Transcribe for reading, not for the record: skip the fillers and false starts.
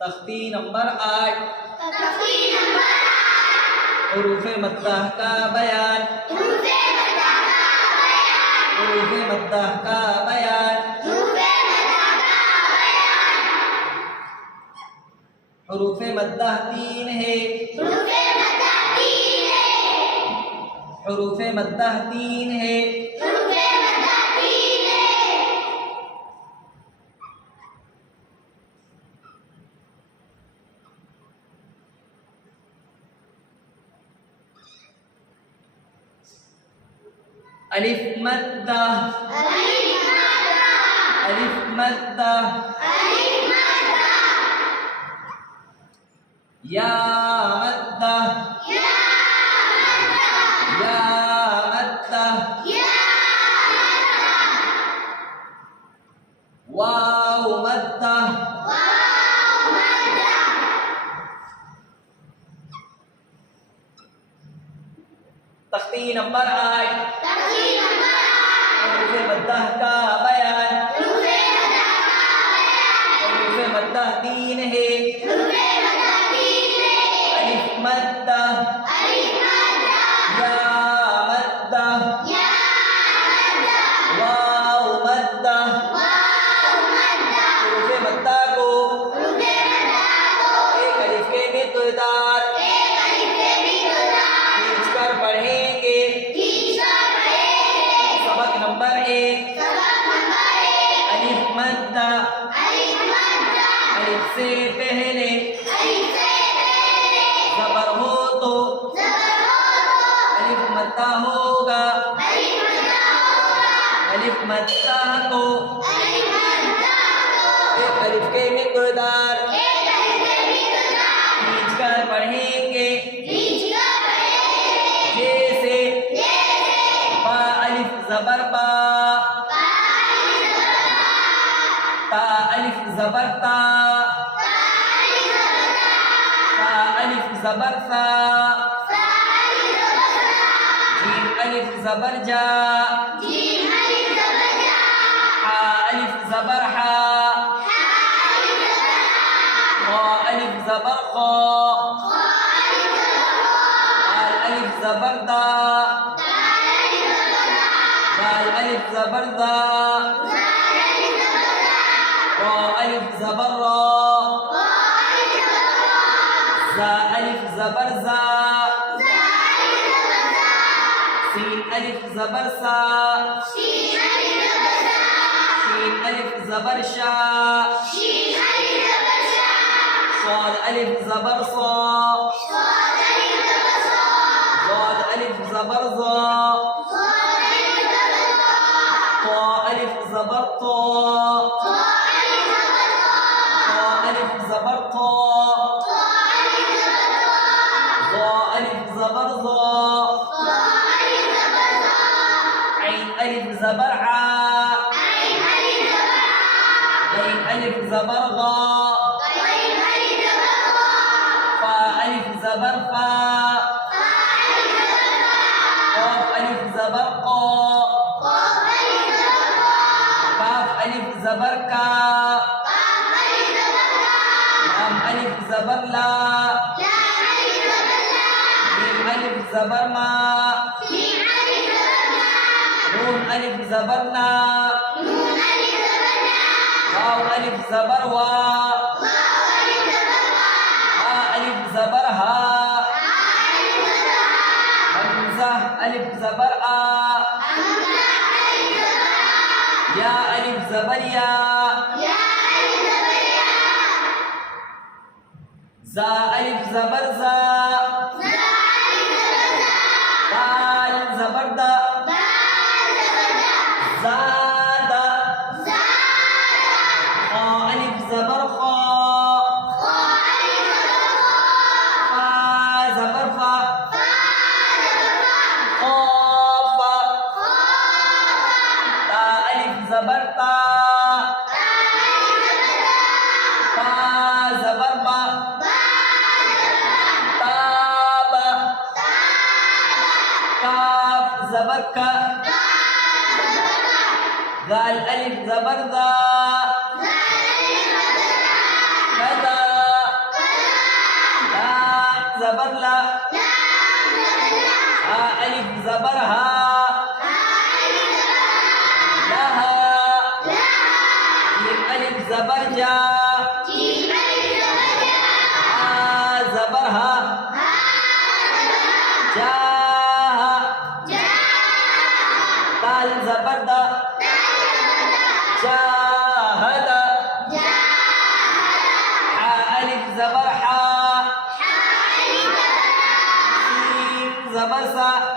تختی نمبر 8 تختی نمبر 8 حروف مدہ کا بیان حروف مدہ کا بیان حروف مدہ کا بیان حروف مدہ کا بیان حروف مدہ 3 ہے حروف مدہ 3 ہے حروف مدہ 3 ہے حروف مدہ 3 ہے الف مدہ الف مدہ الف مدہ الف مدہ یا مدہ یا مدہ یا مدہ یا واو مدہ واو مدہ تختی نمبر 8 تختی نمبر 8 حروف مدہ کا بیان حروف مدہ کا بیان حروف مدہ 3 ہے حروف مدہ 3 ہے الف مدہ الف مدہ یا مدہ یا مدہ واو مدہ واو مدہ حروف مدہ کو حروف مدہ کو ایک الف کے مقدار ایک الف کے مقدار کھینچ کر پڑھیں گے کھینچ کر پڑھیں گے سبق نمبر 1 سبق نمبر 1 الف مدہ الف مدہ الف سے پہلے الف سے پہلے زبر ہو تو زبر ہو تو الف مدہ ہوگا الف مدہ ہوگا الف مدہ کو الف مدہ کو ایک الف کے مقدار ایک الف کے مقدار کھینچ کر پڑھیں گے کھینچ کر پڑھیں گے جیسے جیسے با الف زبر با تا الف زبر تا تا الف زبر سا جیم الف زبر جا حا الف زبر حا خا الف زبر خا دال الف زبر دا دال الف زبر دا را الف زبر را زا الف زبر زا سین الف زبر سا شین الف زبر شا صاد الف زبر صا ضاد الف زبر ضا طا الف زبر طا طا الف زبر طا ضا الف زبر ضا عين الف زبر عا غين الف زبر غا فا الف زبر فا قاف الف زبر قا كاف الف زبر كا لام الف زبر لا ميم الف زبر ما نون الف زبر نا واو الف زبر وا ها الف زبر ها همزة الف زبر آ يا الف زبر يا زا الف زبر زا دال زبر دا زادا خا الف زبر خا فا زبر فا خافا تا الف زبر تا با زبر با تابا كاف زبر كا ذال الف زبر ذا كذا زبر ها لها جيم ألف زبر جا زبر ها جاها دال زبر دا جاهد ألف زبر حا سين زبر سا